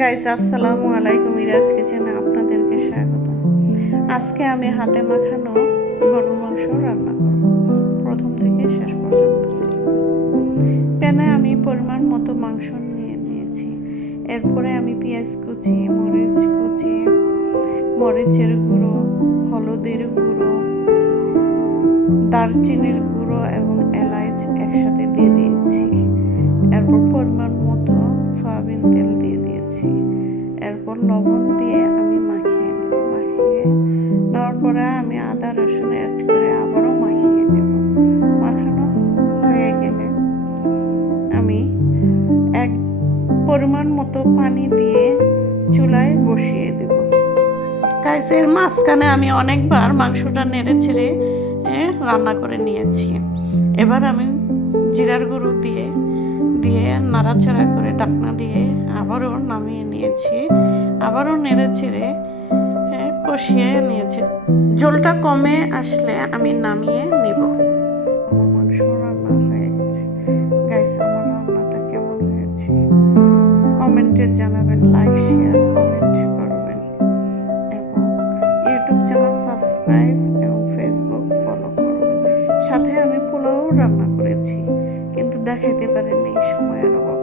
Guys আসসালামু আলাইকুম, ইরাজ কিচেনে আপনাদেরকে স্বাগত। আজকে আমি হাতে মাখানো গরুর মাংস রান্না করব, প্রথম থেকে শেষ পর্যন্ত। প্যানে আমি পরিমাণ মতো মাংস নিয়ে নিয়েছি। এরপরে আমি পেঁয়াজ কুচি, মরিচ কুচি, মরিচের গুঁড়ো, হলুদের গুঁড়ো, দারচিনির গুঁড়ো এবং এলাচ একসাথে দিয়ে দিয়েছি। এরপর পরিমাণ মতো সয়াবিন তেল দিয়ে দিয়েছি। এরপর লবণ দিয়ে আমি মাখিয়ে নেওয়ার পরে আমি আদা রসুন অ্যাড করে আবারও মাখিয়ে নেব। মাখানো হয়ে গেলে আমি এক পরিমাণ মতো পানি দিয়ে চুলায় বসিয়ে দেব। গাইস, এর মাঝখানে আমি অনেকবার মাংসটা নেড়ে ছেড়ে রান্না করে নিয়েছি। এবার আমি জিরার গুঁড়ো দিয়ে নাড়াচাড়া করে ঢাকনা দিয়ে আবারও নামিয়ে নিয়েছি। আবারও নেড়ে ছেড়ে কষিয়ে নিয়েছি। ঝোলটা কমে আসলে আমি নামিয়ে নিব। মাংস রান্না হয়ে গেছে। গাইস, আমার রান্নাটা কেমন হয়েছে কমেন্টে জানাবেন, লাইক শেয়ার কমেন্ট করবেন এবং ইউটিউব চ্যানেল সাবস্ক্রাইব এবং ফেসবুক ফলো করবেন। সাথে আমি পোলাও রান্না করেছি, কিন্তু দেখাইতে পারিনি সময়ের অভাবে।